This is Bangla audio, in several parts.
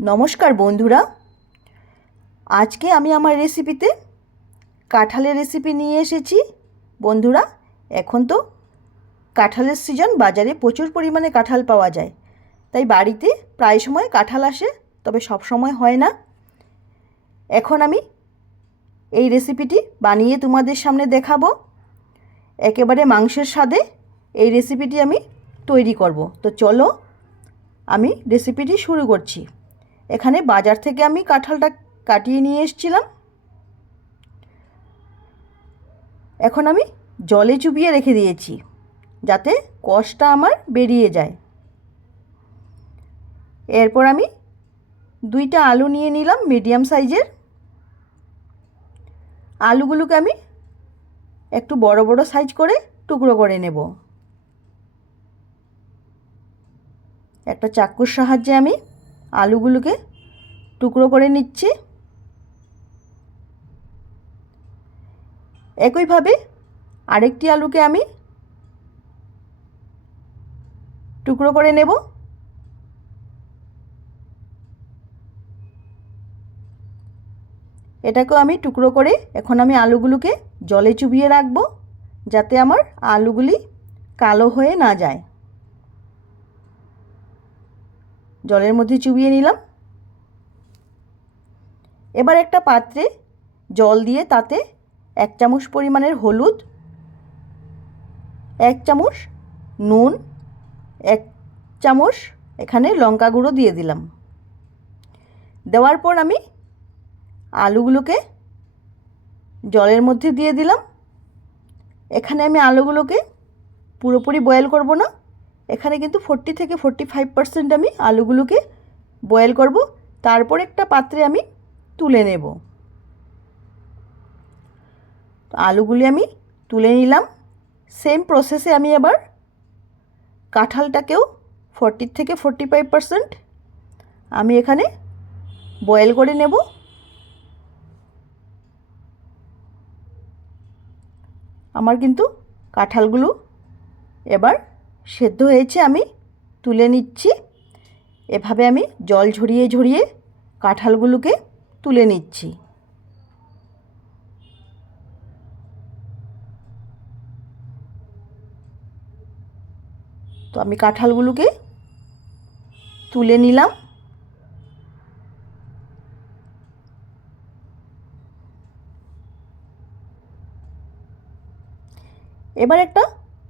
নমস্কার বন্ধুরা, আজকে আমি আমার রেসিপিতে কাঁঠালের রেসিপি নিয়ে এসেছি। বন্ধুরা, এখন তো কাঁঠালের সিজন, বাজারে প্রচুর পরিমাণে কাঁঠাল পাওয়া যায়, তাই বাড়িতে প্রায় সময় কাঁঠাল আসে, তবে সব সময় হয় না। এখন আমি এই রেসিপিটি বানিয়ে তোমাদের সামনে দেখাবো। একেবারে মাংসের স্বাদে এই রেসিপিটি আমি তৈরি করব। তো চলো আমি রেসিপিটি শুরু করছি। এখানে বাজার থেকে আমি কাঁঠালটা কাটিয়ে নিয়ে এসেছিলাম। এখন আমি জলে চুবিয়ে রেখে দিয়েছি যাতে কষটা আমার বেরিয়ে যায়। এরপর আমি 2টা আলু নিয়ে নিলাম মিডিয়াম সাইজের। আলুগুলোকে আমি একটু বড় বড় সাইজ করে টুকরো করে নেব। একটা চাকুর সাহায্যে আমি আলুগুলোকে টুকরো করে নিচ্ছি। একইভাবে আরেকটি আলুকে আমি টুকরো করে নেব। এটাকেও আমি টুকরো করে এখন আমি আলুগুলোকে জলে চুবিয়ে রাখবো, যাতে আমার আলুগুলি কালো হয়ে না যায়। জলের মধ্যে চুবিয়ে নিলাম। এবার একটা পাত্রে জল দিয়ে তাতে 1 চামচ পরিমাণের হলুদ, 1 চামচ নুন, 1 চামচ এখানে লঙ্কা গুঁড়ো দিয়ে দিলাম। দেওয়ার পর আমি আলুগুলোকে জলের মধ্যে দিয়ে দিলাম। এখানে আমি আলুগুলোকে পুরোপুরি বয়েল করব না, এখানে কিন্তু 40 থেকে 45% আমি আলুগুলোকে বয়েল করব। তারপর একটা পাত্রে আমি তুলে নেব। তো আলুগুলি আমি তুলে নিলাম। সেম প্রসেসে আমি এবার কাঁঠালটাকেও 40 থেকে 45% আমি এখানে বয়েল করে নেব। আমার কিন্তু কাঁঠালগুলো এবার সেদ্ধ হয়েছে, আমি তুলে নিচ্ছি। এভাবে আমি জল ঝরিয়ে ঝরিয়ে কাঁঠালগুলোকে তুলে নিচ্ছি। তো আমি কাঁঠালগুলোকে তুলে নিলাম। এবার একটা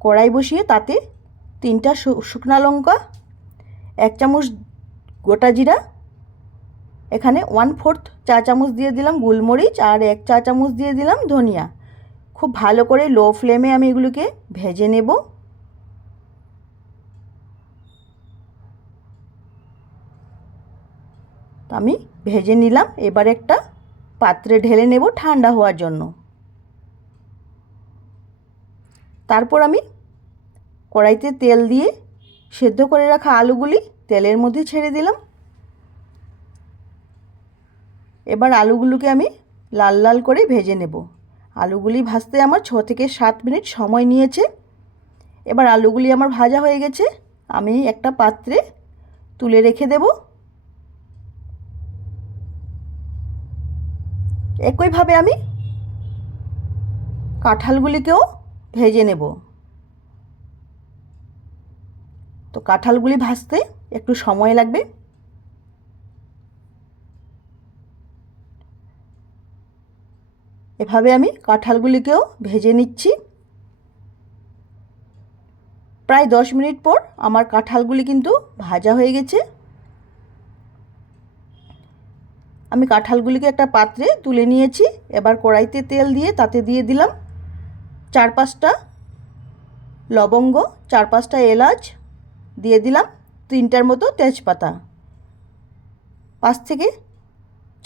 কড়াই বসিয়ে তাতে 3টা শুকনো লঙ্কা, 1 চামচ গোটা জিরা, এখানে 1/4 চা চামচ দিয়ে দিলাম গোলমরিচ, আর 1 চা চামচ দিয়ে দিলাম ধনিয়া। খুব ভালো করে লো ফ্লেমে আমি এগুলোকে ভেজে নেব। তো আমি ভেজে নিলাম। এবার একটা পাত্রে ঢেলে নেব ঠান্ডা হওয়ার জন্য। তারপর আমি কড়াইতে তেল দিয়ে সেদ্ধ করে রাখা আলুগুলি তেলের মধ্যে ছেড়ে দিলাম। এবার আলুগুলোকে আমি লাল লাল করে ভেজে নেব। আলুগুলি ভাজতে আমার 6 থেকে 7 মিনিট সময় নিয়েছে। এবার আলুগুলি আমার ভাজা হয়ে গেছে, আমি একটা পাত্রে তুলে রেখে দেব। একইভাবে আমি কাঁঠালগুলিকেও ভেজে নেব। তো কাঁঠালগুলি ভাজতে একটু সময় লাগবে। এভাবে আমি কাঁঠালগুলিকেও ভেজে নিচ্ছি। প্রায় 10 মিনিট পর আমার কাঁঠালগুলি কিন্তু ভাজা হয়ে গেছে। আমি কাঁঠালগুলিকে একটা পাত্রে তুলে নিয়েছি। এবার কড়াইতে তেল দিয়ে তাতে দিয়ে দিলাম 4-5টা লবঙ্গ, 4-5টা এলাচ, দিয়ে দিলাম 3টার মতো তেজপাতা। 5 থেকে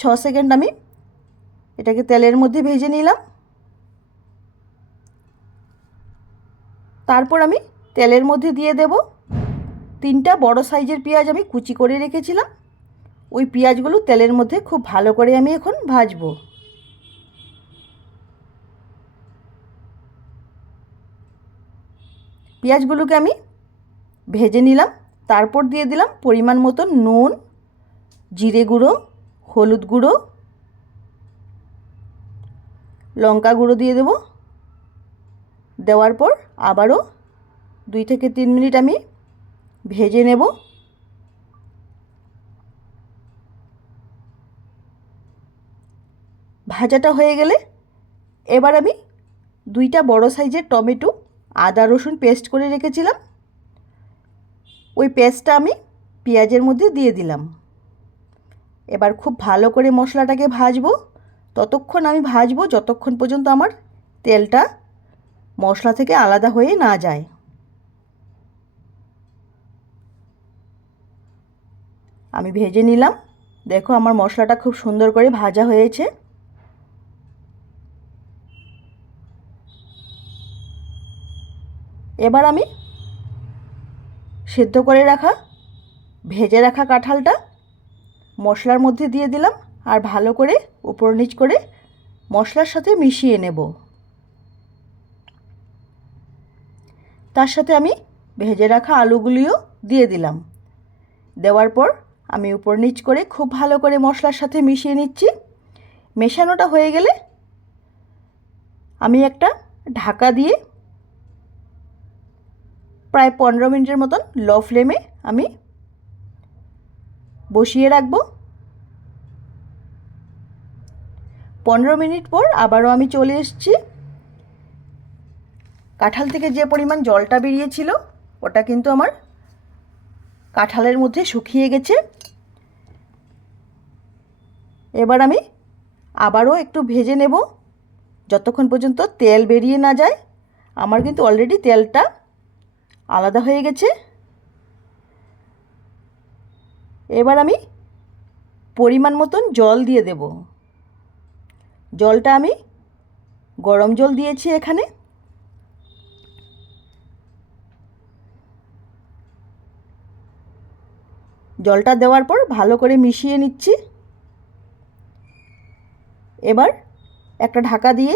6 সেকেন্ড আমি এটাকে তেলের মধ্যে ভেজে নিলাম। তারপর আমি তেলের মধ্যে দিয়ে দেব 3টা বড় সাইজের পেঁয়াজ আমি কুচি করে রেখেছিলাম। ওই পেঁয়াজগুলো তেলের মধ্যে খুব ভালো করে আমি এখন ভাজবো। পেঁয়াজগুলোকে আমি ভেজে নিলাম। তারপর দিয়ে দিলাম পরিমাণ মতো নুন, জিরে গুঁড়ো, হলুদ গুঁড়ো, লঙ্কা গুঁড়ো দিয়ে দেব। দেওয়ার পর আবারও 2 থেকে 3 মিনিট আমি ভেজে নেব। ভাজাটা হয়ে গেলে এবার আমি 2টা বড় সাইজের টমেটো আদা রসুন পেস্ট করে রেখেছিলাম, ওই পেস্টটা আমি পেঁয়াজের মধ্যে দিয়ে দিলাম। এবার খুব ভালো করে মশলাটাকে ভাজবো। ততক্ষণ আমি ভাজবো যতক্ষণ পর্যন্ত আমার তেলটা মশলা থেকে আলাদা হয়ে না যায়। আমি ভেজে নিলাম। দেখো আমার মশলাটা খুব সুন্দর করে ভাজা হয়েছে। এবার আমি সেদ্ধ করে রাখা ভেজে রাখা কাঁঠালটা মশলার মধ্যে দিয়ে দিলাম আর ভালো করে উপর নিচ করে মশলার সাথে মিশিয়ে নেব। তার সাথে আমি ভেজে রাখা আলুগুলিও দিয়ে দিলাম। দেওয়ার পর আমি উপর নিচ করে খুব ভালো করে মশলার সাথে মিশিয়ে নিচ্ছি। মেশানোটা হয়ে গেলে আমি একটা ঢাকা দিয়ে প্রায় 15 মিনিটের মতন লো ফ্লেমে আমি বসিয়ে রাখবো। 15 মিনিট পর আবারও আমি চলে এসেছি। কাঁঠাল থেকে যে পরিমাণ জলটা বেরিয়েছিল ওটা কিন্তু আমার কাঁঠালের মধ্যে শুকিয়ে গেছে। এবার আমি আবারও একটু ভেজে নেব যতক্ষণ পর্যন্ত তেল বেরিয়ে না যায়। আমার কিন্তু অলরেডি তেলটা আলাদা হয়ে গেছে। এবার আমি পরিমাণ মতন জল দিয়ে দেব। জলটা আমি গরম জল দিয়েছি এখানে। জলটা দেওয়ার পর ভালো করে মিশিয়ে নিচ্ছি। এবার একটা ঢাকা দিয়ে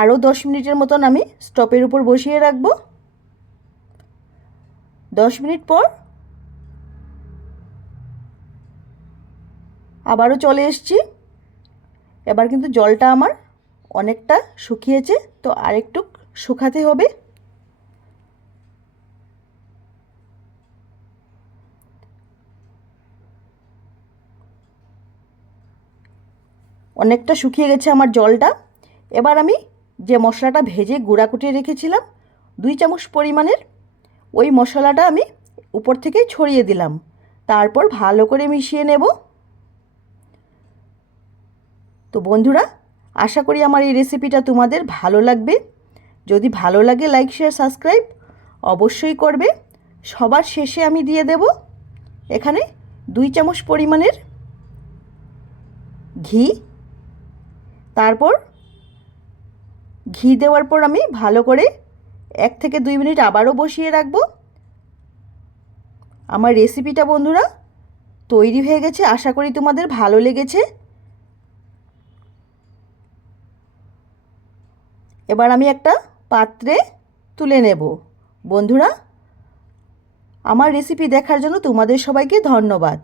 আরও 10 মিনিটের মতন আমি স্টোভের উপর বসিয়ে রাখব। 10 মিনিট পর আবারও চলে এসেছি। এবার কিন্তু জলটা আমার অনেকটা শুকিয়েছে, তো আরেকটু শুকাতে হবে। অনেকটা শুকিয়ে গেছে আমার জলটা। এবার আমি যে মশলাটা ভেজে গুঁড়া কুটিয়ে রেখেছিলাম 2 চামচ পরিমাণের, ওই মশলাটা আমি উপর থেকে ছড়িয়ে দিলাম। তারপর ভালো করে মিশিয়ে নেব। তো বন্ধুরা, আশা করি আমার এই রেসিপিটা তোমাদের ভালো লাগবে। যদি ভালো লাগে লাইক শেয়ার সাবস্ক্রাইব অবশ্যই করবে। সবার শেষে আমি দিয়ে দেব এখানে 2 চামচ পরিমাণের ঘি। তারপর ঘি দেওয়ার পর আমি ভালো করে 1 থেকে 2 মিনিট আবারও বসিয়ে রাখব। আমার রেসিপিটা বন্ধুরা তৈরি হয়ে গেছে। আশা করি তোমাদের ভালো লেগেছে। এবার আমি একটা পাত্রে তুলে নেব। বন্ধুরা, আমার রেসিপি দেখার জন্য তোমাদের সবাইকে ধন্যবাদ।